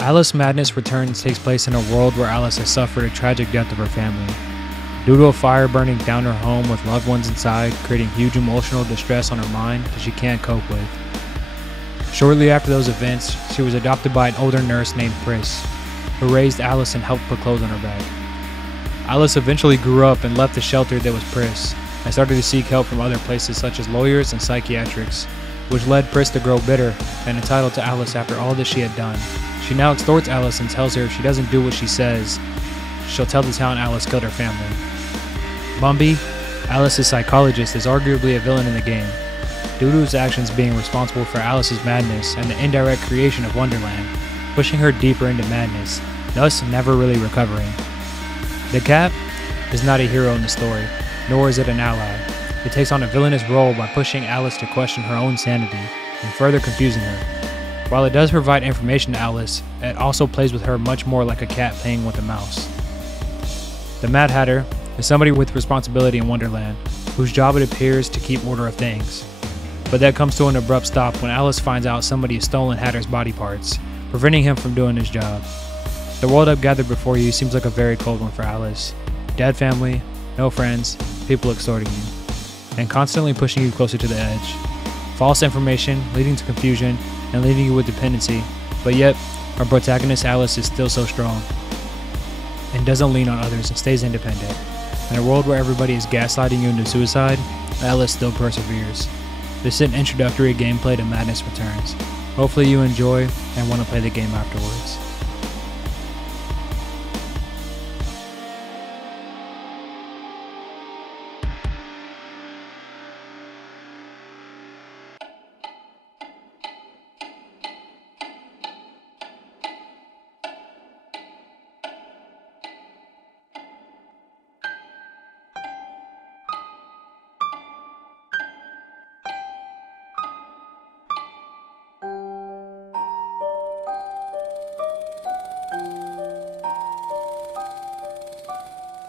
Alice Madness Returns takes place in a world where Alice has suffered a tragic death of her family. Due to a fire burning down her home with loved ones inside, creating huge emotional distress on her mind that she can't cope with. Shortly after those events, she was adopted by an older nurse named Pris, who raised Alice and helped put clothes on her back. Alice eventually grew up and left the shelter that was Pris, and started to seek help from other places such as lawyers and psychiatrics, which led Pris to grow bitter and entitled to Alice after all that she had done. She now extorts Alice and tells her if she doesn't do what she says, she'll tell the town Alice killed her family. Bumby, Alice's psychologist, is arguably a villain in the game, due to his actions being responsible for Alice's madness and the indirect creation of Wonderland, pushing her deeper into madness, thus never really recovering. The Cat is not a hero in the story, nor is it an ally. It takes on a villainous role by pushing Alice to question her own sanity and further confusing her. While it does provide information to Alice, it also plays with her much more like a cat playing with a mouse. The Mad Hatter is somebody with responsibility in Wonderland, whose job it appears to keep order of things. But that comes to an abrupt stop when Alice finds out somebody has stolen Hatter's body parts, preventing him from doing his job. The world I've gathered before you seems like a very cold one for Alice. Dead family, no friends, people extorting you, and constantly pushing you closer to the edge. False information leading to confusion and leaving you with dependency, but yet our protagonist Alice is still so strong and doesn't lean on others and stays independent. In a world where everybody is gaslighting you into suicide, Alice still perseveres. This is an introductory gameplay to Madness Returns. Hopefully you enjoy and want to play the game afterwards.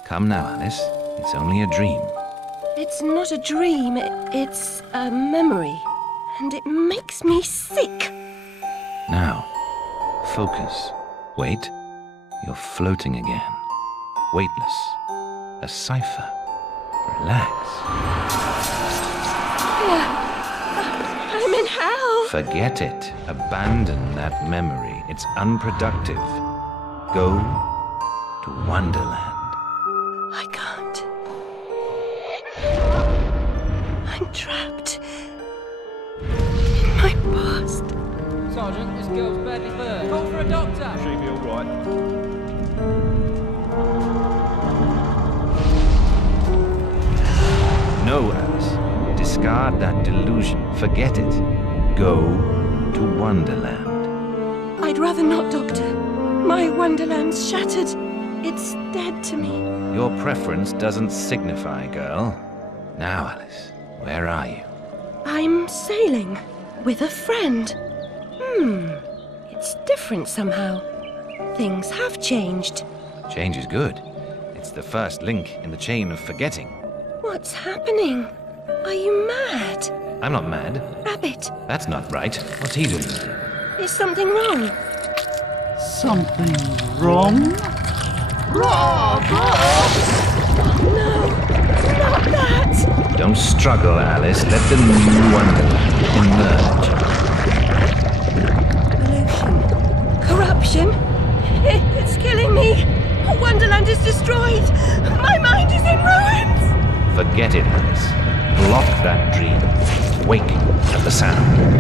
Come now, Alice. It's only a dream. It's not a dream, it's a memory. And it makes me sick. Now, focus. Wait. You're floating again. Weightless. A cipher. Relax. I'm in hell. Forget it. Abandon that memory. It's unproductive. Go to Wonderland. I can't. I'm trapped in my past. Sergeant, this girl's badly burned. Call for a doctor. She'll be all right. No, Alice. Discard that delusion. Forget it. Go to Wonderland. I'd rather not, Doctor. My Wonderland's shattered. It's dead to me. Your preference doesn't signify, girl. Now, Alice, where are you? I'm sailing with a friend. It's different somehow. Things have changed. Change is good. It's the first link in the chain of forgetting. What's happening? Are you mad? I'm not mad. Rabbit, That's not right. What's he doing? is something wrong? Something wrong? No, not that! Don't struggle, Alice. Let the new Wonderland emerge. Pollution. Corruption. It's killing me. Wonderland is destroyed. My mind is in ruins. Forget it, Alice. Block that dream. Wake at the sound.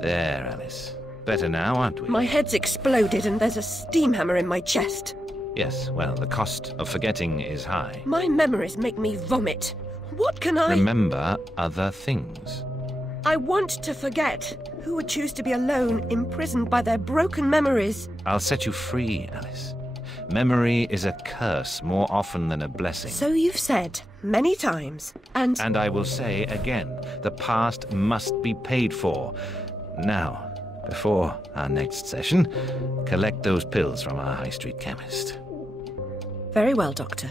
There, Alice. Better now, aren't we? My head's exploded and there's a steam hammer in my chest. Yes, well, the cost of forgetting is high. My memories make me vomit. What can I... Remember other things. I want to forget. Who would choose to be alone, imprisoned by their broken memories? I'll set you free, Alice. Memory is a curse more often than a blessing. So you've said many times, and I will say again, the past must be paid for. Now, before our next session, collect those pills from our high street chemist. Very well, Doctor.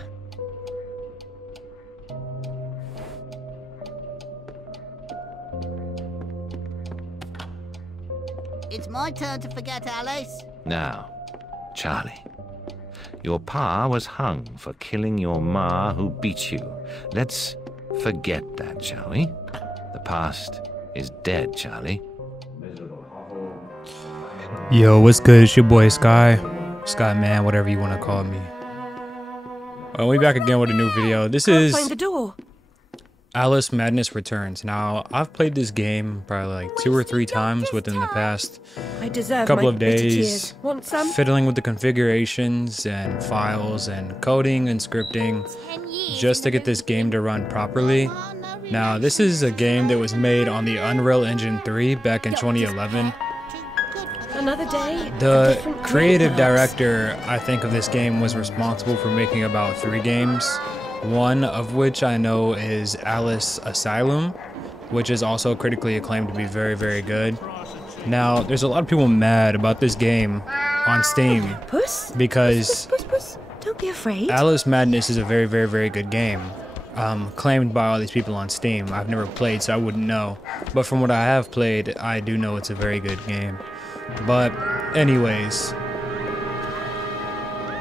It's my turn to forget, Alice. Now, Charlie. Your pa was hung for killing your ma who beat you. Let's forget that, shall we? The past is dead, Charlie. Yo, what's good? It's your boy Sky. Sky Man, whatever you want to call me. We back again with a new video. This is Find the door. Alice Madness Returns. Now, I've played this game probably like 2 or 3 times within the past couple of days, Want some? fiddling with the configurations and files and coding and scripting just to get this game to run properly. Now, this is a game that was made on the Unreal Engine 3 back in 2011. Another day. The creative director, I think, of this game was responsible for making about 3 games. One of which I know is Alice Asylum, which is also critically acclaimed to be very, very good. Now, there's a lot of people mad about this game on Steam because Puss. Don't be afraid. Alice Madness is a very, very, very good game. Claimed by all these people on Steam. I've never played, so I wouldn't know. But from what I have played, I do know it's a very good game. But anyways,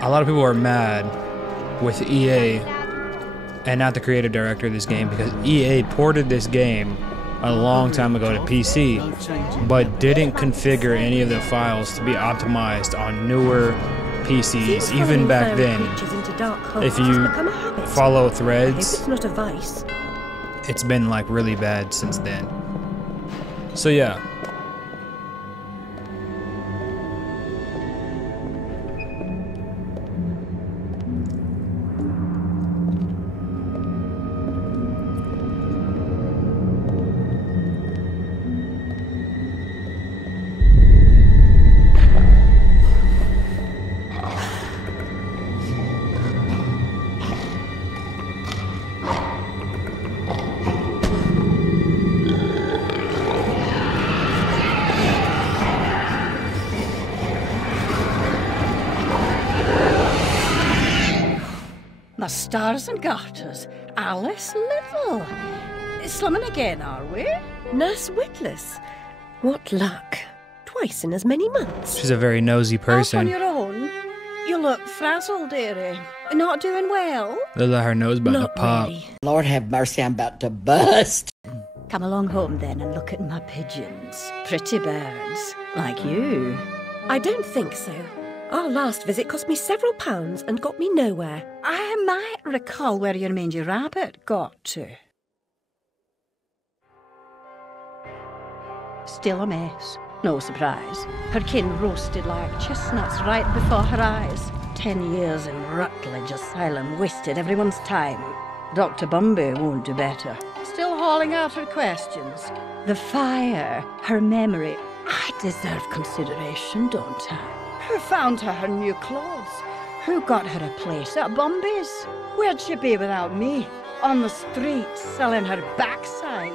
a lot of people are mad with EA and not the creative director of this game because EA ported this game a long time ago to PC, but didn't configure any of the files to be optimized on newer PCs, even back then. If you follow threads, It's not a vice. it's been like really bad since then. So yeah. The stars and garters. Alice Little. Slumming again, are we? Nurse Witless. What luck. Twice in as many months. She's a very nosy Out on person. your own? You look frazzled, dearie. Not doing well? Look like her nose about to Not pop. really. Lord have mercy, I'm about to bust. Come along home then and look at my pigeons. Pretty birds. Like you. I don't think so. Our last visit cost me several pounds and got me nowhere. I might recall where your mangy rabbit got to. Still a mess. No surprise. Her kin roasted like chestnuts right before her eyes. 10 years in Rutledge Asylum wasted everyone's time. Dr. Bumby won't do better. Still hauling out her questions. The fire, her memory. I deserve consideration, don't I? Who found her new clothes? Who got her a place at Bumby's? Where'd she be without me? On the streets, selling her backside.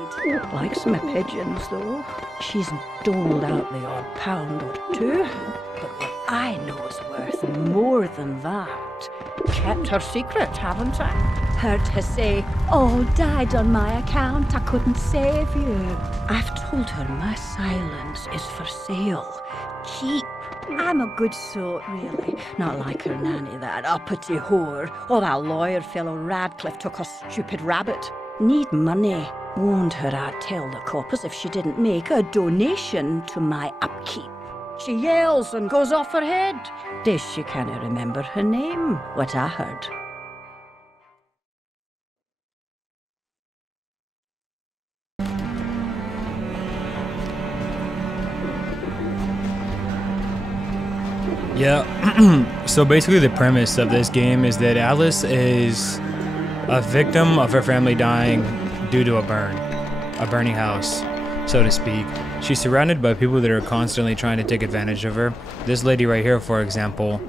Likes my pigeons, though. She's doled out the odd pound or 2. But what I know is worth more than that. Kept her secret, haven't I? Heard her say, "Oh, died on my account, I couldn't save you." I've told her my silence is for sale. Cheap. I'm a good sort, really. Not like her nanny, that uppity whore. Or that lawyer fellow Radcliffe took a stupid rabbit. Need money. Warned her I'd tell the coppers if she didn't make a donation to my upkeep. She yells and goes off her head. Days she can't remember her name, what I heard. Yeah, so basically the premise of this game is that Alice is a victim of her family dying due to a burning house, so to speak. She's surrounded by people that are constantly trying to take advantage of her. This lady right here, for example,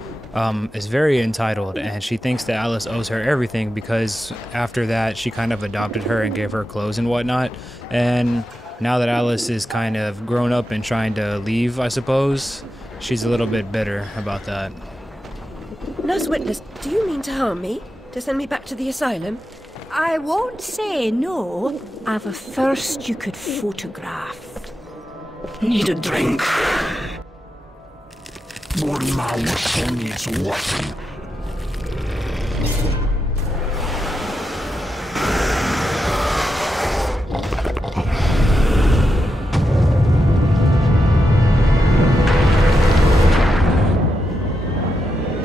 is very entitled, and she thinks that Alice owes her everything because after that she kind of adopted her and gave her clothes and whatnot. And now that Alice is kind of grown up and trying to leave, I suppose, she's a little bit bitter about that. Nurse Witless, do you mean to harm me? To send me back to the asylum? I won't say no. I've a thirst you could photograph. Need a drink. Bulma also needs water.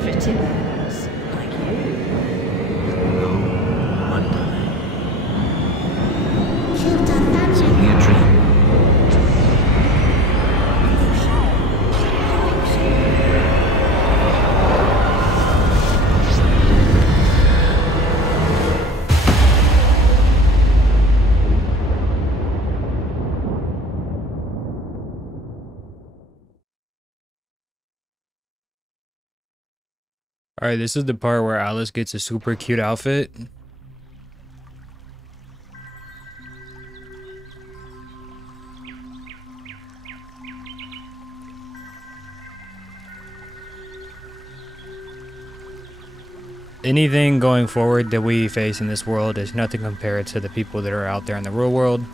Pretty birds, like you. Wonderland. You've done magic. Only a dream. Alright, this is the part where Alice gets a super cute outfit. Anything going forward that we face in this world is nothing compared to the people that are out there in the real world.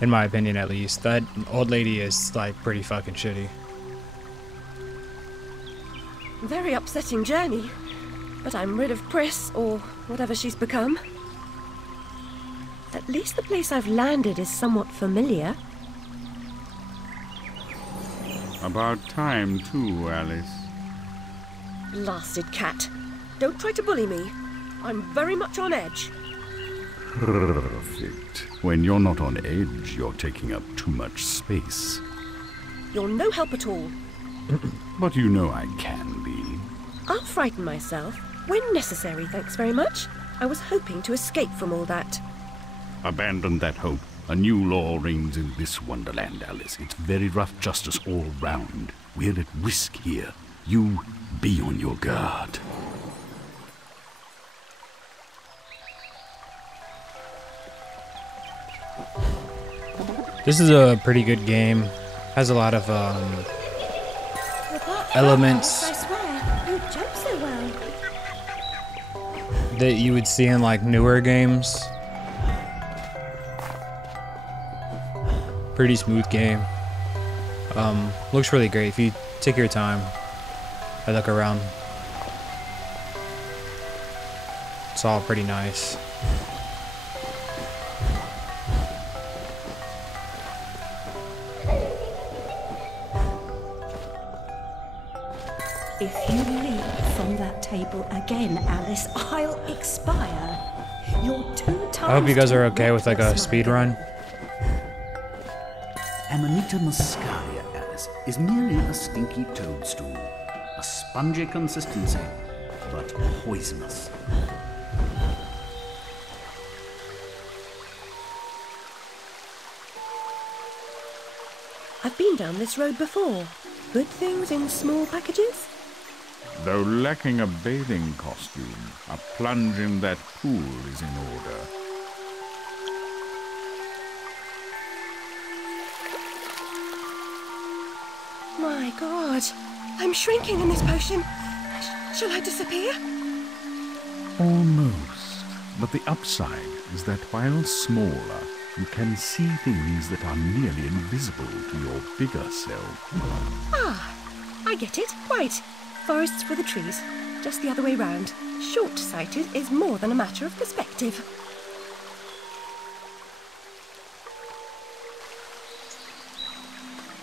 In my opinion, at least. That old lady is, like, pretty fucking shitty. Very upsetting journey. But I'm rid of Pris, or whatever she's become. At least the place I've landed is somewhat familiar. About time, too, Alice. Blasted cat. Don't try to bully me. I'm very much on edge. Perfect. When you're not on edge, you're taking up too much space. You're no help at all. But you know I can be. I'll frighten myself when necessary, thanks very much. I was hoping to escape from all that. Abandon that hope. A new law reigns in this wonderland, Alice. It's very rough justice all round. We're at risk here. You be on your guard. This is a pretty good game. Has a lot of elements I swear, you jump so well. that you would see in like newer games. Pretty smooth game. Looks really great if you take your time and look around. It's all pretty nice. If you leap from that table again, Alice, I'll expire. You're 2 times. I hope you guys are okay with like a speed run. Amanita muscaria, Alice, is merely a stinky toadstool. A spongy consistency, but poisonous. I've been down this road before. Good things in small packages? Though lacking a bathing costume, a plunge in that pool is in order. My God, I'm shrinking in this potion. Shall I disappear? Almost. But the upside is that while smaller, you can see things that are nearly invisible to your bigger self. Ah, I get it. Right. Forests for the trees. Just the other way round. Short-sighted is more than a matter of perspective.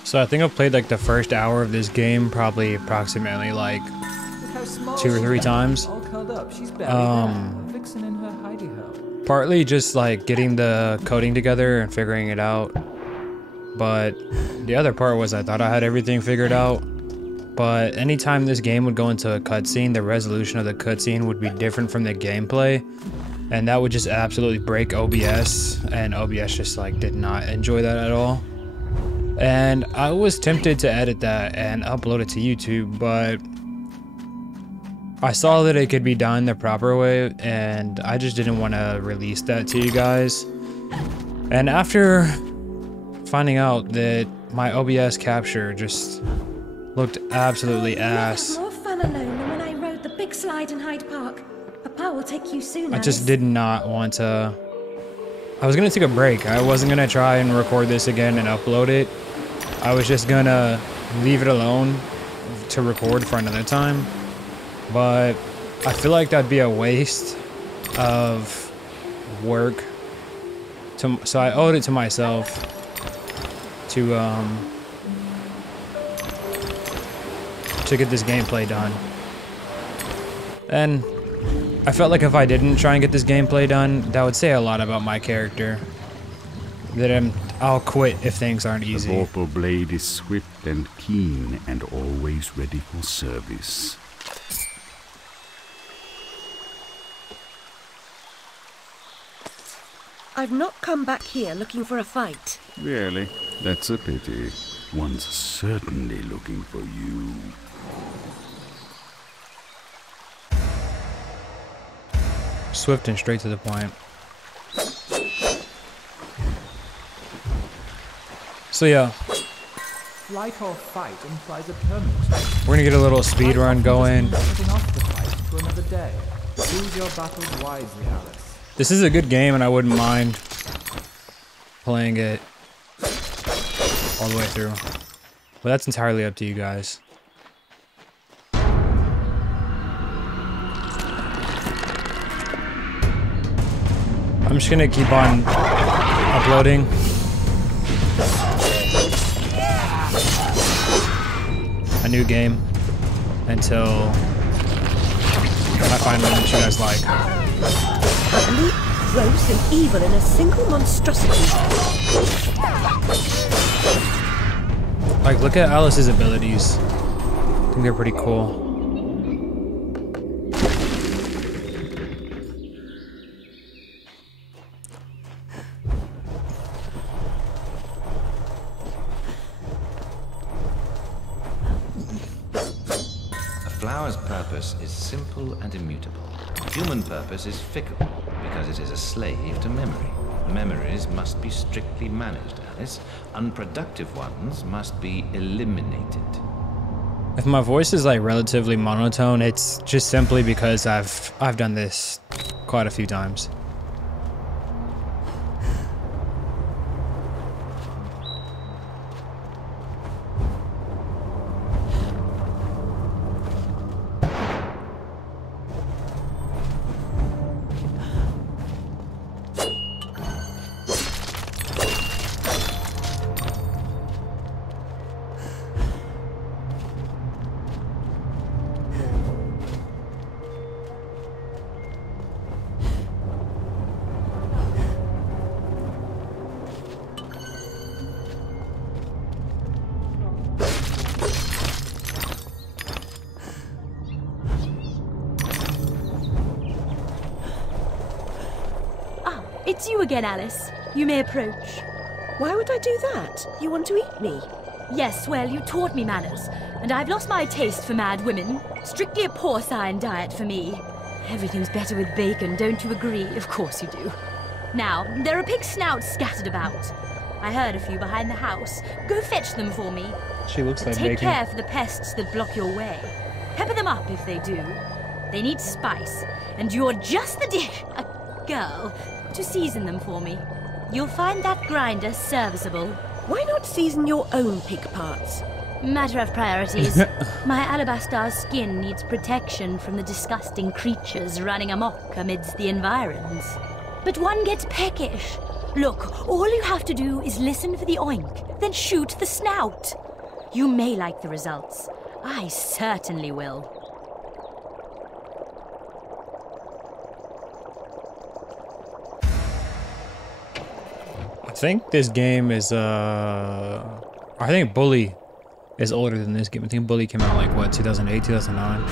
So I think I've played like the first hour of this game probably approximately like 2 or 3 times. Partly just like getting the coding together and figuring it out. But the other part was I thought I had everything figured out. But anytime this game would go into a cutscene, the resolution of the cutscene would be different from the gameplay. And that would just absolutely break OBS. And OBS just like did not enjoy that at all. And I was tempted to edit that and upload it to YouTube, but I saw that it could be done the proper way, and I just didn't want to release that to you guys. And after finding out that my OBS capture just looked absolutely ass, More fun alone than when I rode the big slide in Hyde Park. Papa will take you soon. I just did not want to. I was gonna take a break. I wasn't gonna try and record this again and upload it I was just gonna leave it alone to record for another time, but I feel like that'd be a waste of work. So I owed it to myself to get this gameplay done. And I felt like if I didn't try and get this gameplay done, that would say a lot about my character. That I'll quit if things aren't easy. The vorpal blade is swift and keen and always ready for service. I've not come back here looking for a fight. Really? That's a pity. One's certainly looking for you. Swift and straight to the point. So yeah, Flight or fight implies a permanent. we're gonna get a little speed run going. Putting off the fight to another day. Choose your battles wisely, Alice. This is a good game, and I wouldn't mind playing it all the way through. But that's entirely up to you guys. I'm just gonna keep on uploading. A new game until I find one that you guys like. Ugly, gross, and evil in a single monstrosity. Like, look at Alice's abilities. I think they're pretty cool. A flower's purpose is simple and immutable. Human purpose is fickle, because it is a slave to memory. Memories must be strictly managed, Alice. Unproductive ones must be eliminated. If my voice is like relatively monotone, it's just simply because I've done this quite a few times. It's you again, Alice. You may approach. Why would I do that? You want to eat me? Yes, well, you taught me manners, and I've lost my taste for mad women. Strictly a porcine diet for me. Everything's better with bacon, don't you agree? Of course you do. Now, there are pig snouts scattered about. I heard a few behind the house. Go fetch them for me. She looks like Take bacon. care for the pests that block your way. Pepper them up if they do. They need spice, and you're just the dish, a girl, to season them for me. You'll find that grinder serviceable. Why not season your own pig parts? Matter of priorities. My alabaster skin needs protection from the disgusting creatures running amok amidst the environs. But one gets peckish. Look, all you have to do is listen for the oink, then shoot the snout. You may like the results. I certainly will. I think this game is I think Bully is older than this game. I think Bully came out like what, 2008, 2009.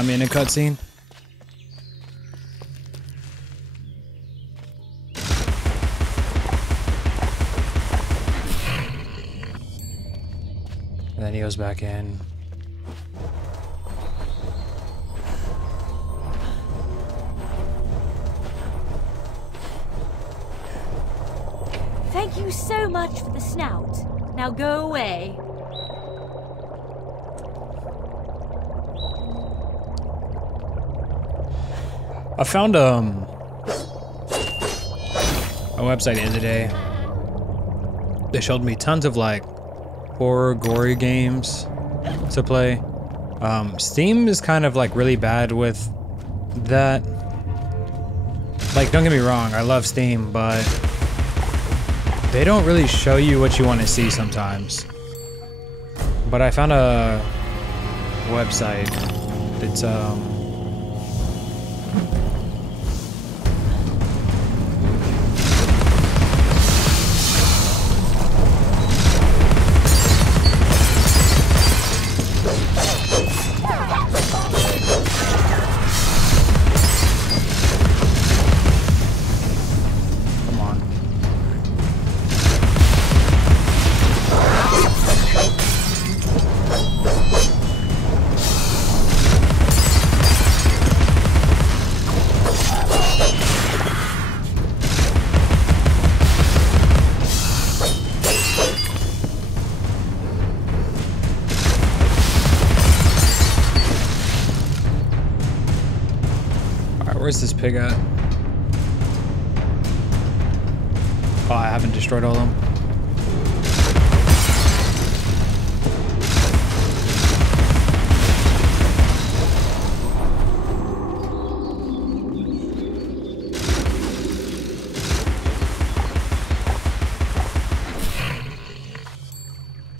got me in a cutscene. And then he goes back in. Thank you so much for the snout. Now go away. I found a website the other day. They showed me tons of like horror, gory games to play. Steam is kind of like really bad with that. Like, don't get me wrong, I love Steam, but they don't really show you what you want to see sometimes. But I found a website that's where's this pig at? Oh, I haven't destroyed all of them.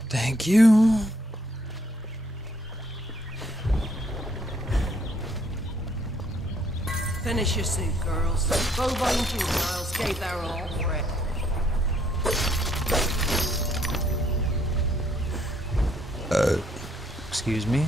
Thank you. Finish your suit, girls. Bovine juveniles gave their all for it. Excuse me.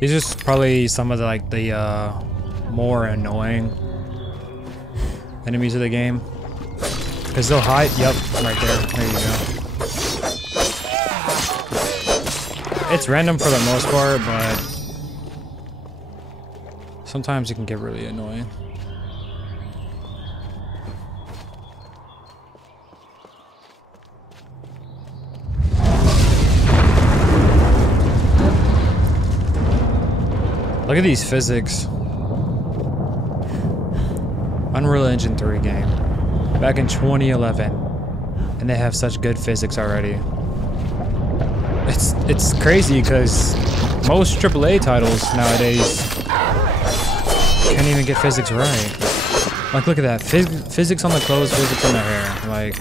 These are probably some of the more annoying enemies of the game. Because they'll hide. Yep, right there. There you go. It's random for the most part, but sometimes it can get really annoying. Look at these physics. Unreal Engine 3 game. Back in 2011. And they have such good physics already. It's crazy because most AAA titles nowadays can't even get physics right. Like, look at that. Physics on the clothes, physics on the hair. Like...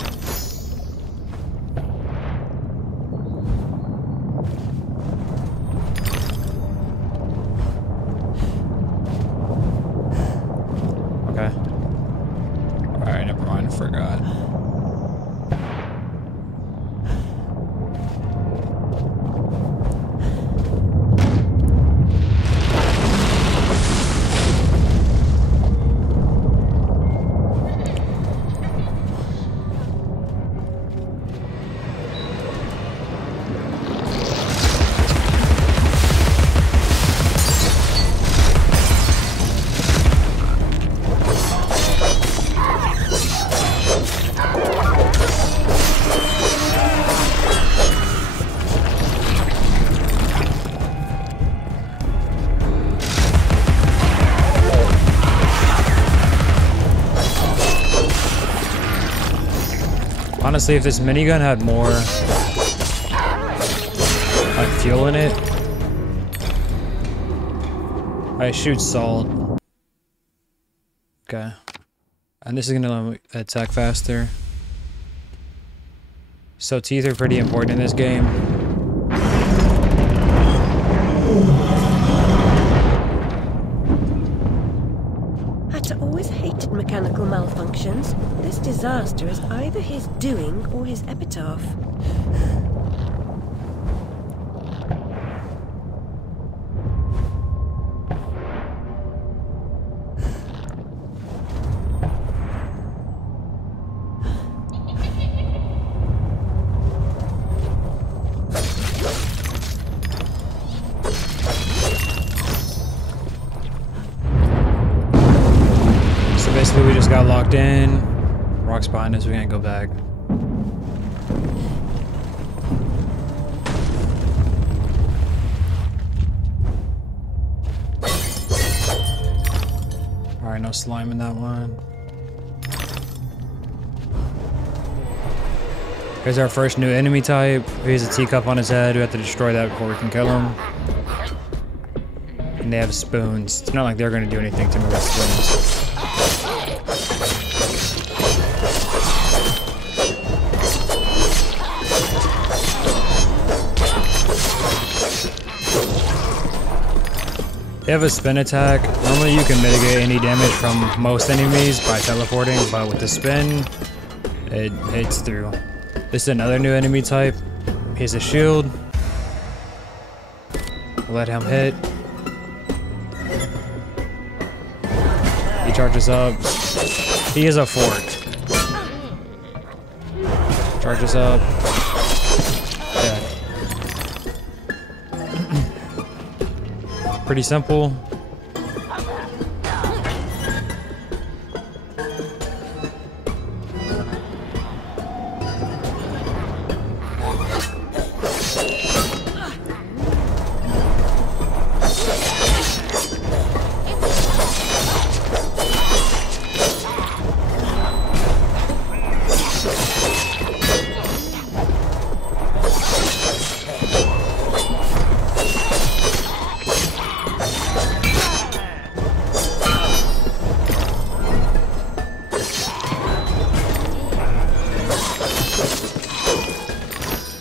Honestly, if this minigun had more fuel in it. I shoot salt. Okay. And this is gonna let me attack faster. So teeth are pretty important in this game. Hatter always hated mechanical malfunctions. This disaster is either his doing or his epitaph. We just got locked in. Rocks behind us, we can't go back. Alright, no slime in that one. Here's our first new enemy type. Here's a teacup on his head. We have to destroy that before we can kill him. And they have spoons. It's not like they're gonna do anything to me with spoons. They have a spin attack. Normally you can mitigate any damage from most enemies by teleporting, but with the spin, it hits through. This is another new enemy type. Here's a shield. Let him hit. He charges up. He is a fork. Charges up. Dead. Pretty simple.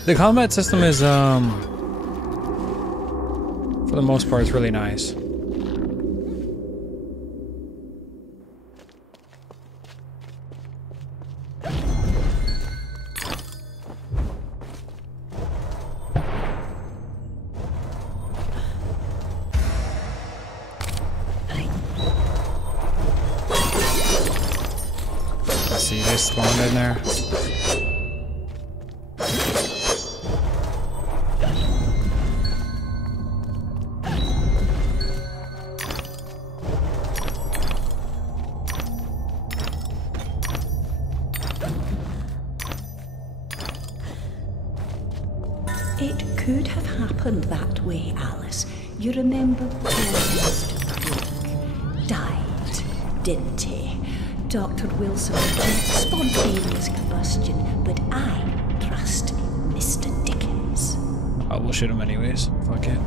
The combat system is, for the most part, it's really nice. Let's see, they spawned in there. It could have happened that way, Alice. You remember poor Mr. Creek died, didn't he? Dr. Wilson predicted spontaneous combustion, but I trust Mr. Dickens. Oh, we'll shoot him anyways. Fuck it.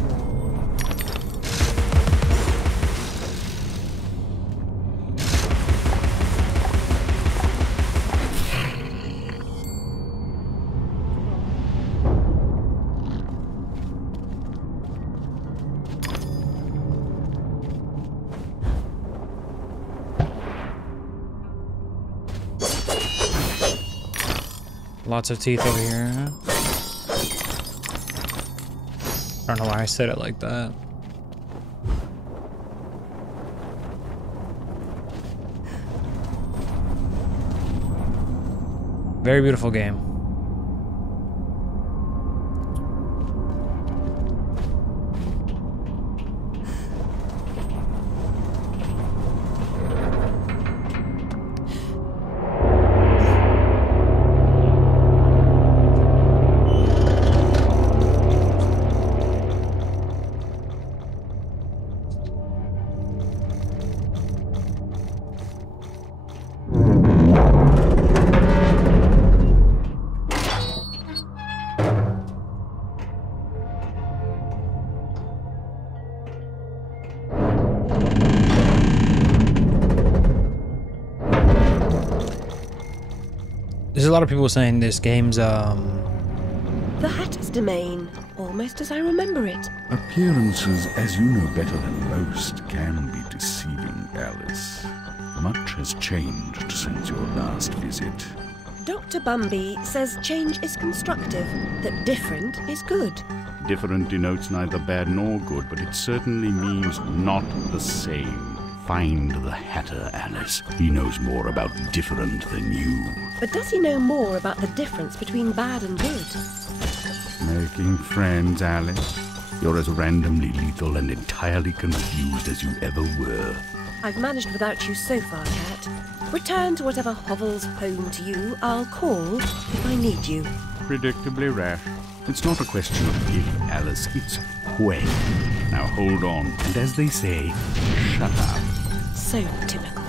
Lots of teeth over here. I don't know why I said it like that. Very beautiful game. There's a lot of people saying this game's The Hatter's domain, almost as I remember it. Appearances, as you know better than most, can be deceiving, Alice. Much has changed since your last visit. Dr. Bumby says change is constructive, that different is good. Different denotes neither bad nor good, but it certainly means not the same. Find the Hatter, Alice. He knows more about different than you. But does he know more about the difference between bad and good? Making friends, Alice. You're as randomly lethal and entirely confused as you ever were. I've managed without you so far, Cat. Return to whatever hovels home to you. I'll call if I need you. Predictably rash. It's not a question of if, Alice, it's when. Now hold on, and as they say, shut up. So typical.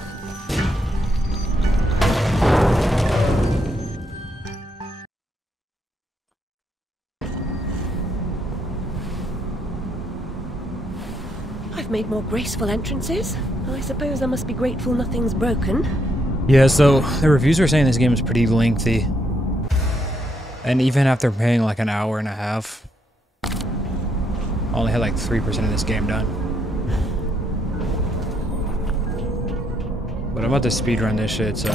I've made more graceful entrances. I suppose I must be grateful nothing's broken. Yeah, so the reviews were saying this game is pretty lengthy. And even after paying like an hour and a half, I only had like 3% of this game done. But I'm about to speedrun this shit, so...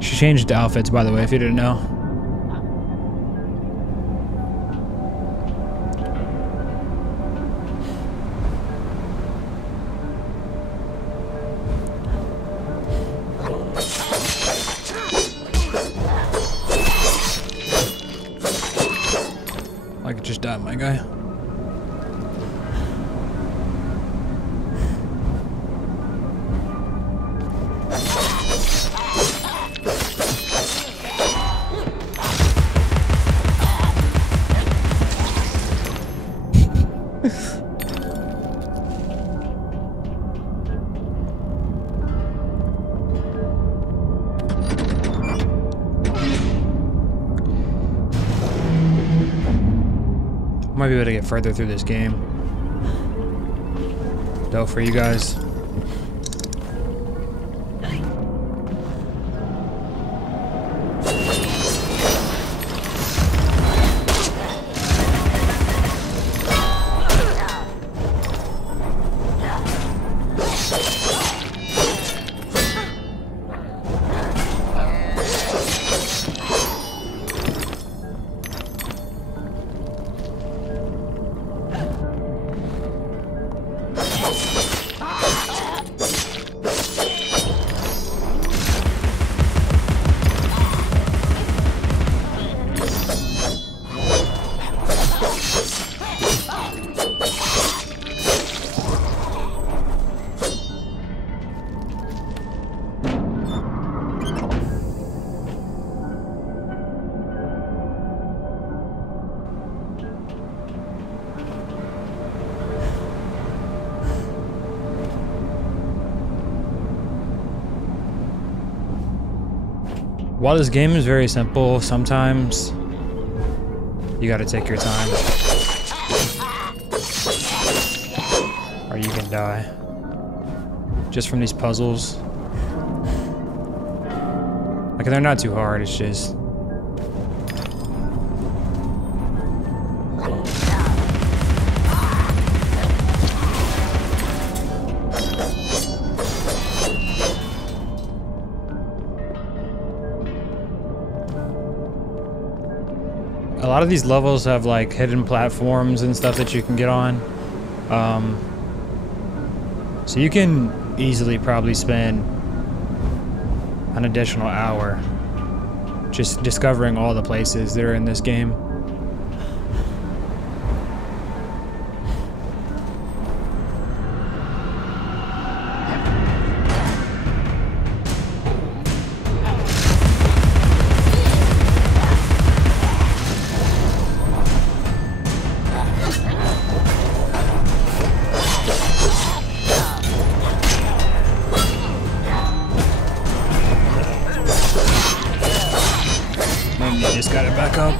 She changed the outfits, by the way, if you didn't know. I could just die, my guy. Might be able to get further through this game. Though for you guys. While this game is very simple, sometimes you gotta take your time. Or you can die. Just from these puzzles. Like, they're not too hard, it's just... A lot of these levels have like hidden platforms and stuff that you can get on. So you can easily probably spend an additional hour just discovering all the places that are in this game. Just got it back up.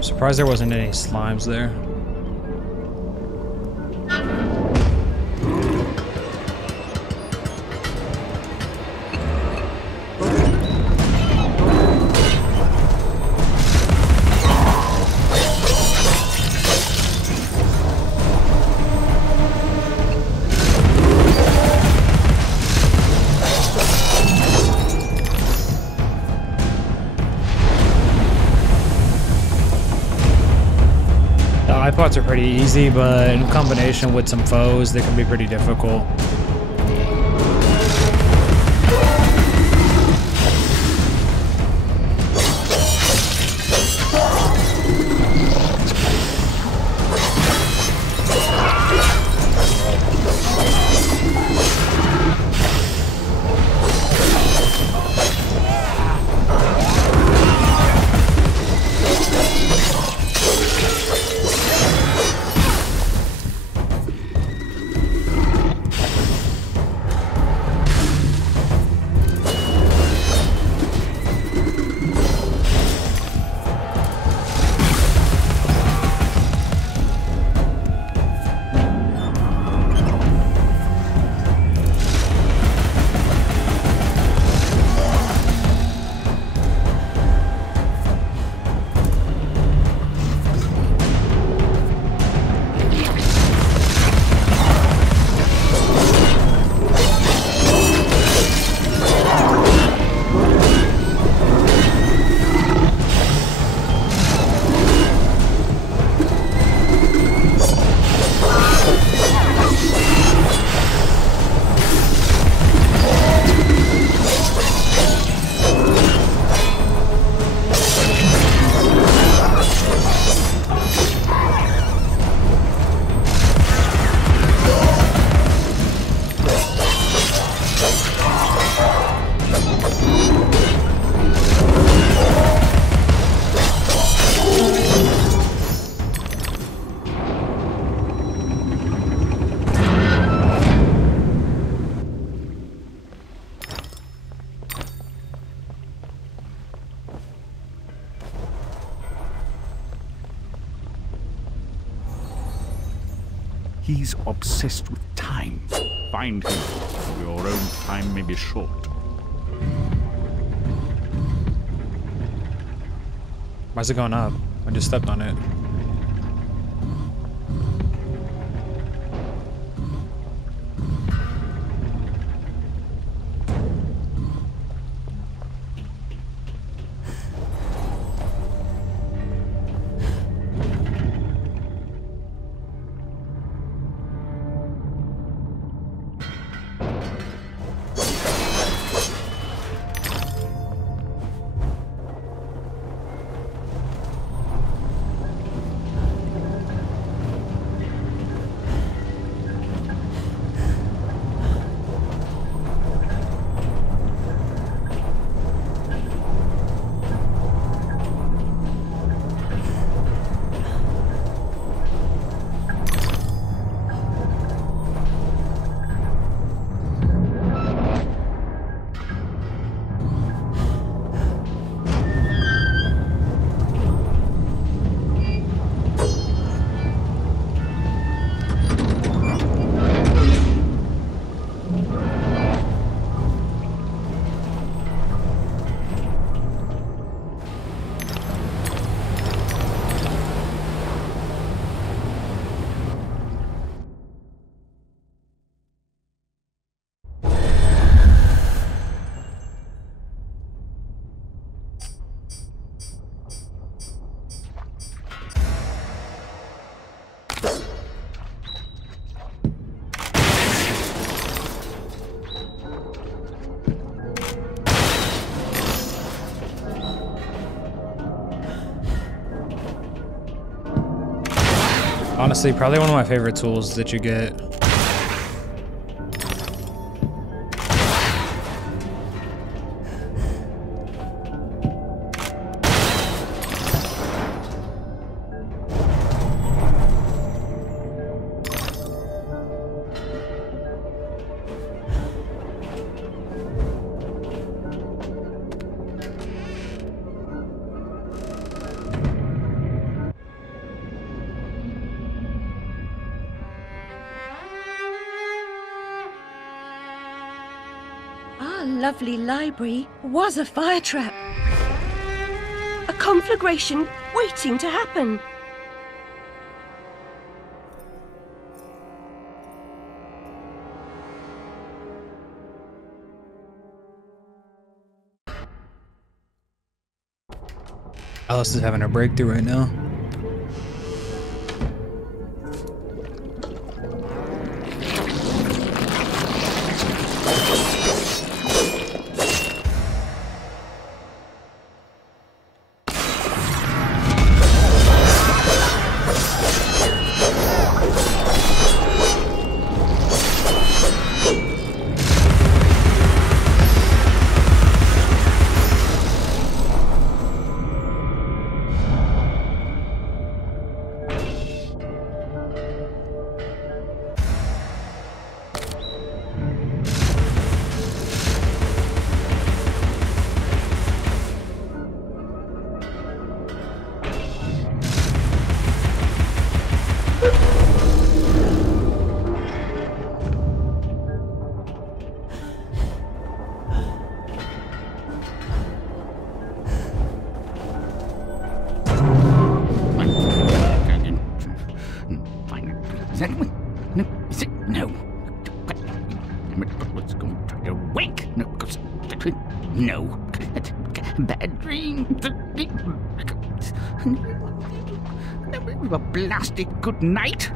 Surprised there wasn't any slimes there. Parts are pretty easy, but in combination with some foes, they can be pretty difficult. He's obsessed with time. Find him. Your own time may be short. Why's it going up? I just stepped on it. Honestly, probably one of my favorite tools that you get. Lovely library was a fire trap. A conflagration waiting to happen. Alice is having a breakthrough right now. Bad dream. A blasted good night.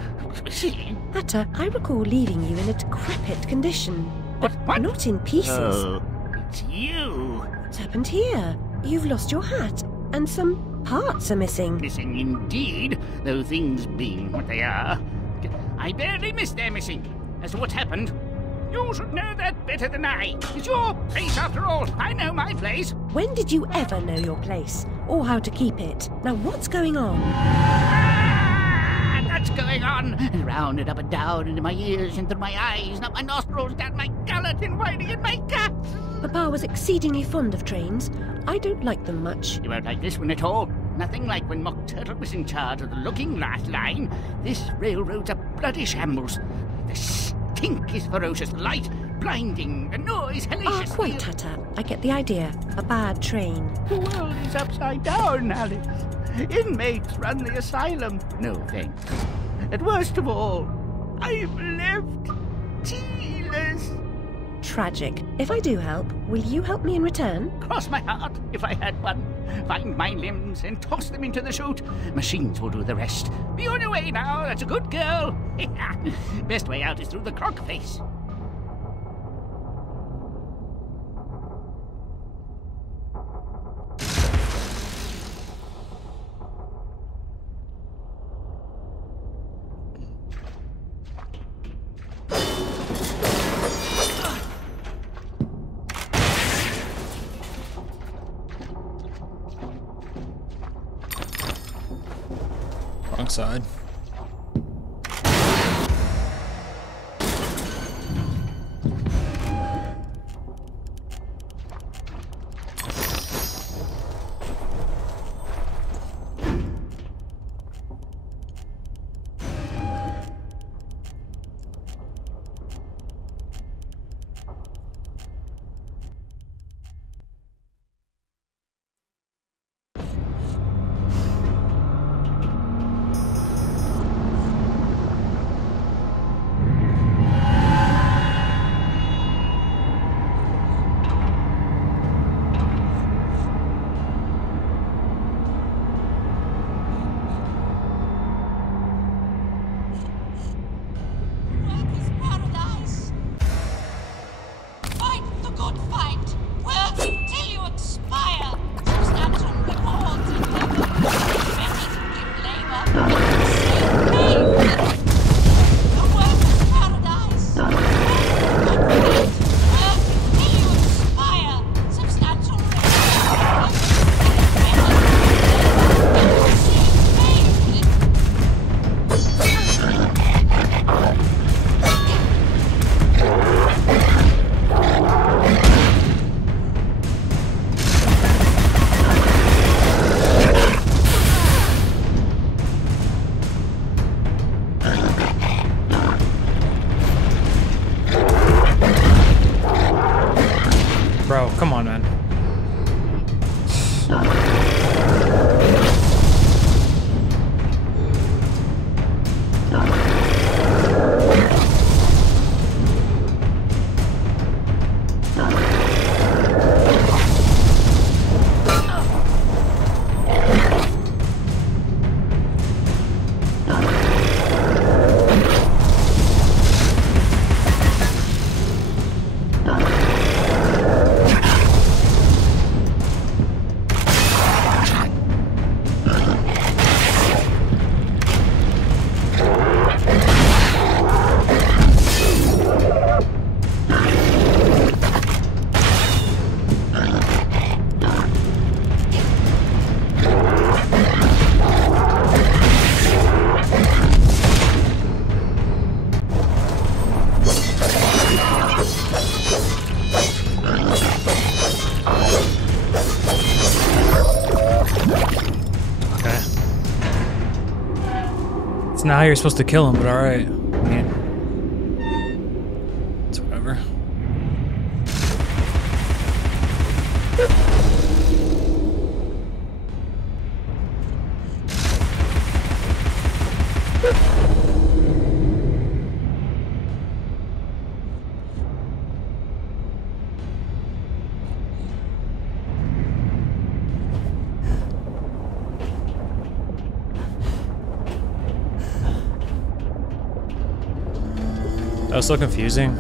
Hatter, I recall leaving you in a decrepit condition, but what? Not in pieces. Oh, it's you. What's happened here? You've lost your hat, and some parts are missing. Missing indeed, though things being what they are. I barely missed their missing. As to what happened, you should know that better than I. It's your place after all. I know my place. When did you ever know your place? Or how to keep it? Now what's going on? What's going on? Round and up and down, into my ears, and through my eyes, up my nostrils, down my gullet, and whining in my guts. Papa was exceedingly fond of trains. I don't like them much. You won't like this one at all. Nothing like when Mock Turtle was in charge of the Looking Glass line. This railroad's a bloody shambles. The stink is ferocious, the light blinding, the noise hellacious. Ah, quite, Tata. I get the idea. A bad train. The world is upside down, Alice. Inmates run the asylum. No thanks. And worst of all, I'm left tealess. Tragic. If I do help, will you help me in return? Cross my heart, if I had one. Find my limbs and toss them into the chute. Machines will do the rest. Be on your way now, that's a good girl. Best way out is through the croc face. Wrong side. Bro, come on, man. It's not how you're supposed to kill him, but alright. I mean, it's whatever. That was so confusing. A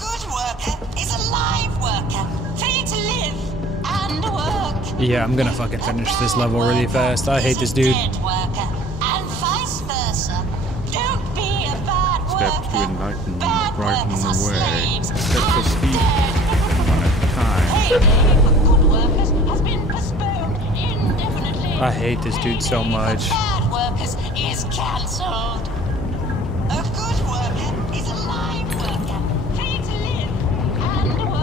good worker is a live worker, free to live and work. Yeah, I'm gonna fucking finish this level really fast. I hate this dude. Dead worker, and vice versa. Don't be a bad worker. Steps to enlighten, Bad brighten workers are the way. slaves Steps to speed, one at a time. Payday for good workers has been postponed indefinitely. I hate this dude so much. Bad workers is cancelled. A good worker is a live worker, free to live and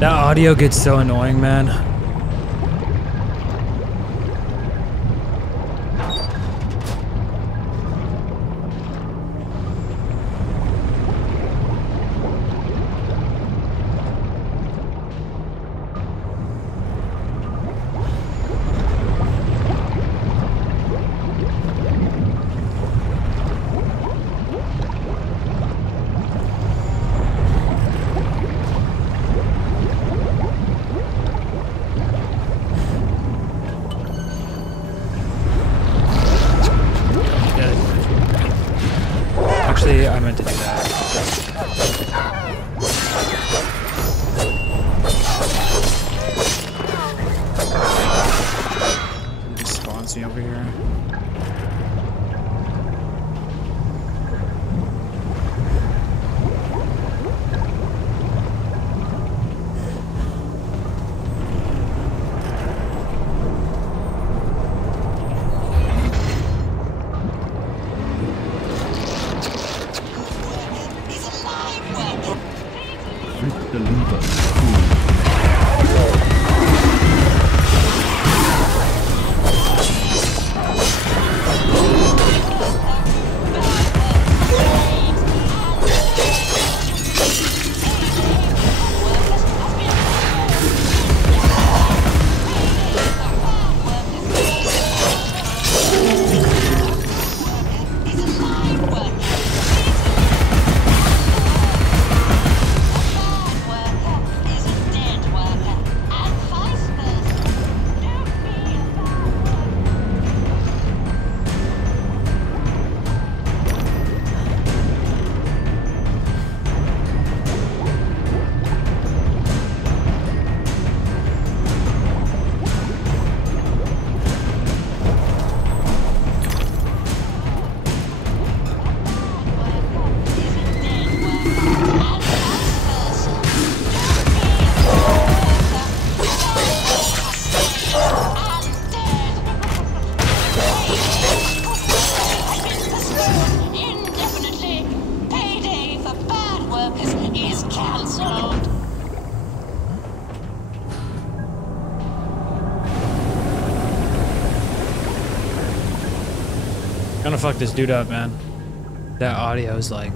That audio gets so annoying, man. Actually, I meant to do that. It just spawns me over here. Gonna fuck this dude up, man. That audio is like...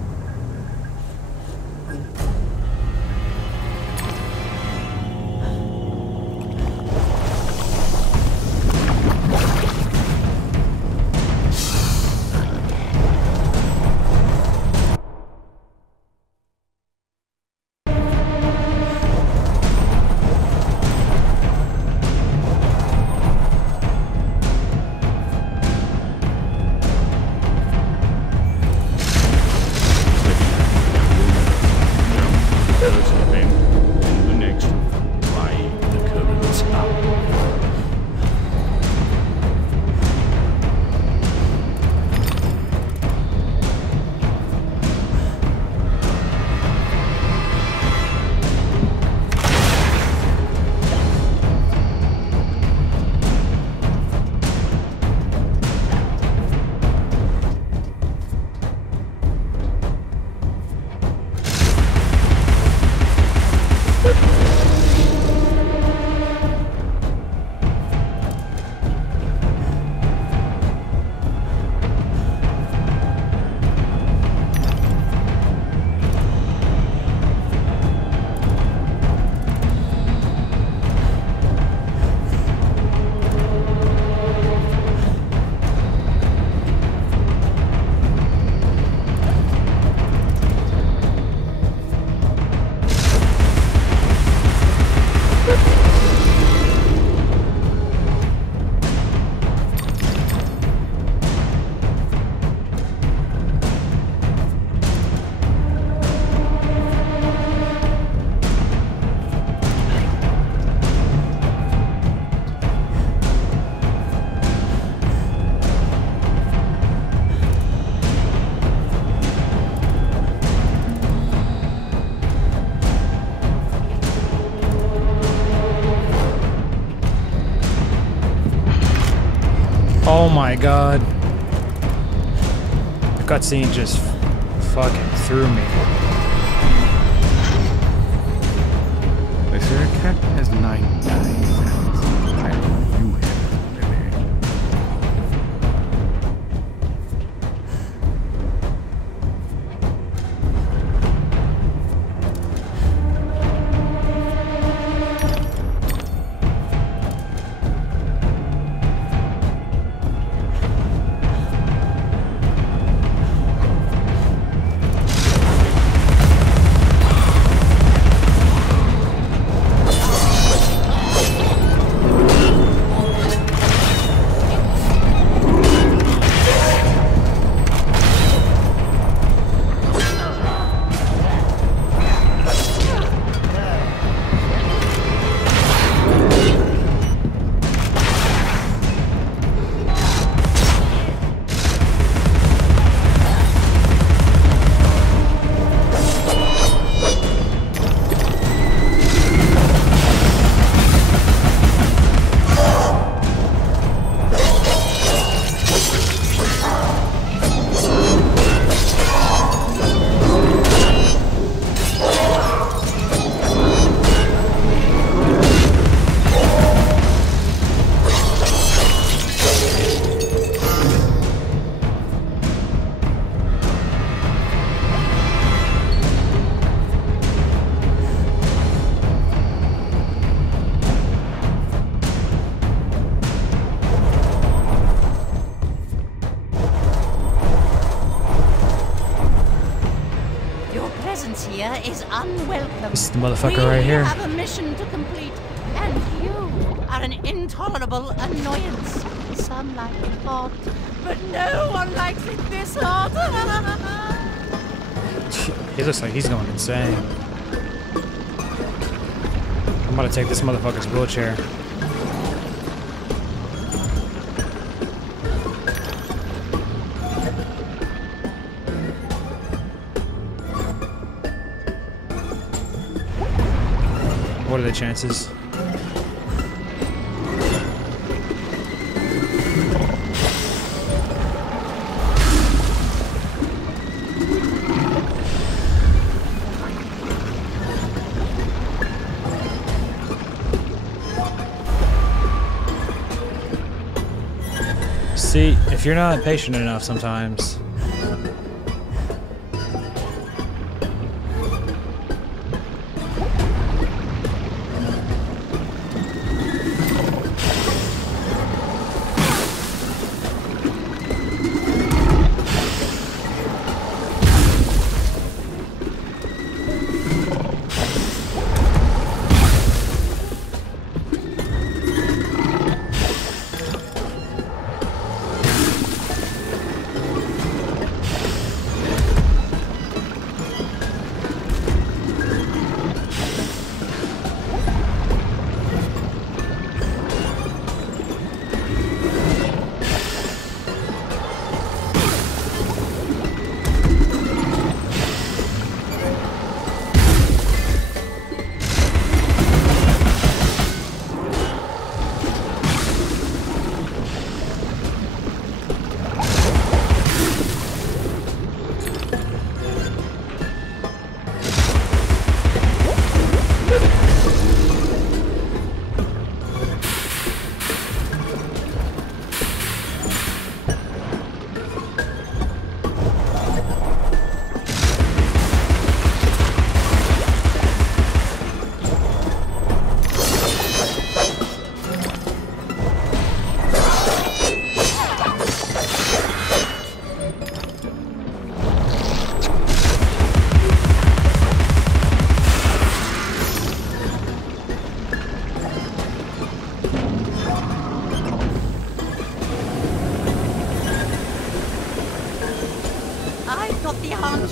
Oh my god. The cutscene just fucking threw me. Are you serious? As night dies, Alice, I know you have baby. Here is unwelcome. This is the motherfucker right here. We have a mission to complete, and you are an intolerable annoyance. Some like it hot, but no one likes it this hot. He looks like he's going insane. I'm about to take this motherfucker's wheelchair. What are the chances? See, if you're not patient enough sometimes.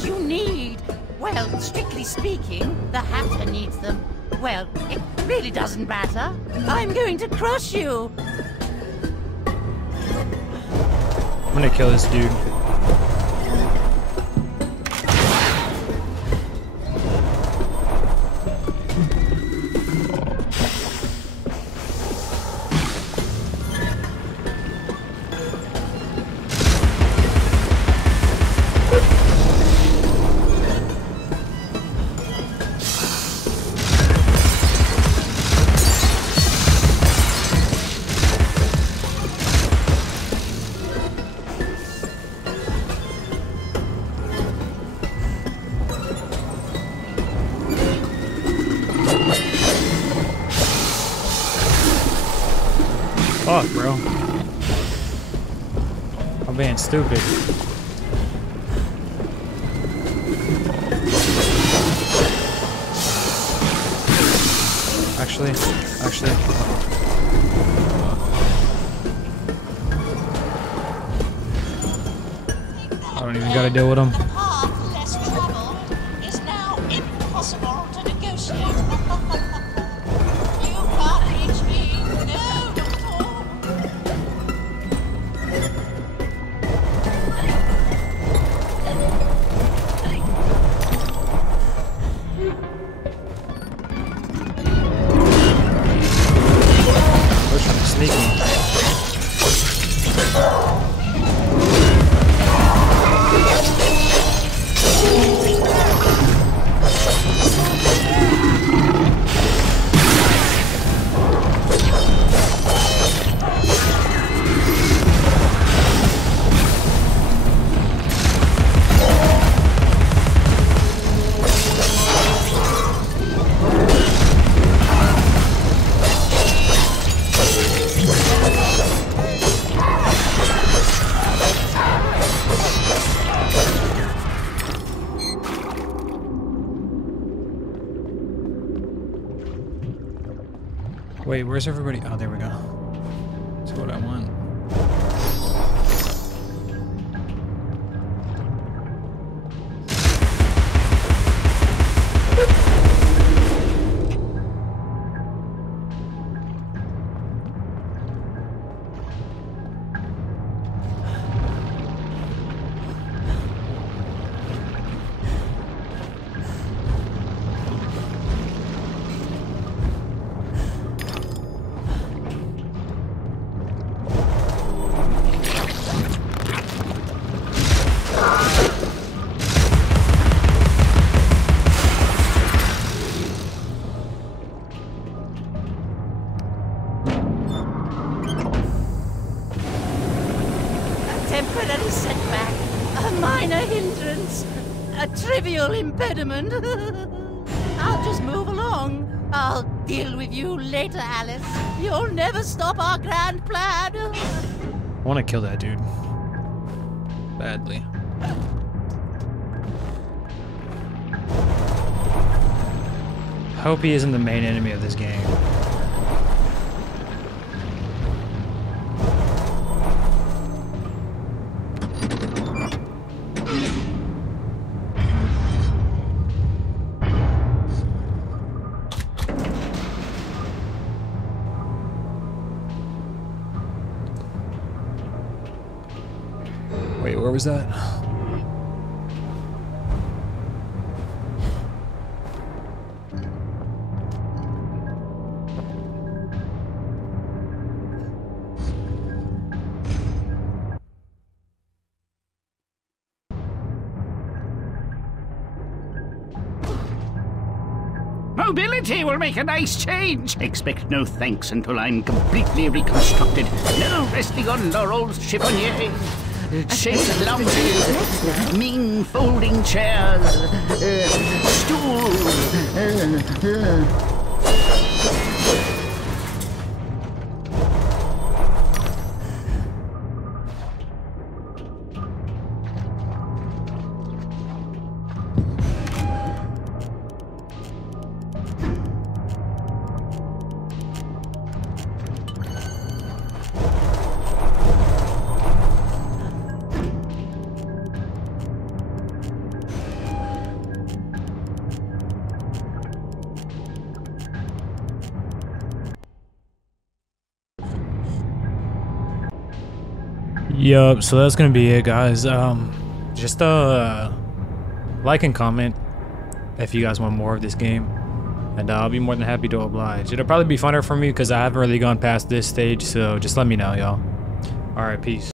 You need. Well, strictly speaking, the Hatter needs them. Well, it really doesn't matter. I'm going to crush you. I'm gonna kill this dude. fuck, bro? I'm being stupid. Actually. I don't even gotta deal with them. The path less traveled is now impossible to negotiate. You can't reach me. No, Doctor. They're trying to sneak me. Wait, where's everybody? Oh, there we go. That's what I want. Temporary setback, a minor hindrance, a trivial impediment. I'll just move along. I'll deal with you later, Alice. You'll never stop our grand plan. I want to kill that dude. Badly. I hope he isn't the main enemy of this game. Wait, where was that? Mobility will make a nice change. Expect no thanks until I'm completely reconstructed. No resting on laurels, chiffonier. Shaped lounges, mean folding chairs, stools. Yup, so that's gonna be it, guys. Just like and comment if you guys want more of this game, and I'll be more than happy to oblige. It'll probably be funner for me because I haven't really gone past this stage, so just let me know, y'all. Alright, peace.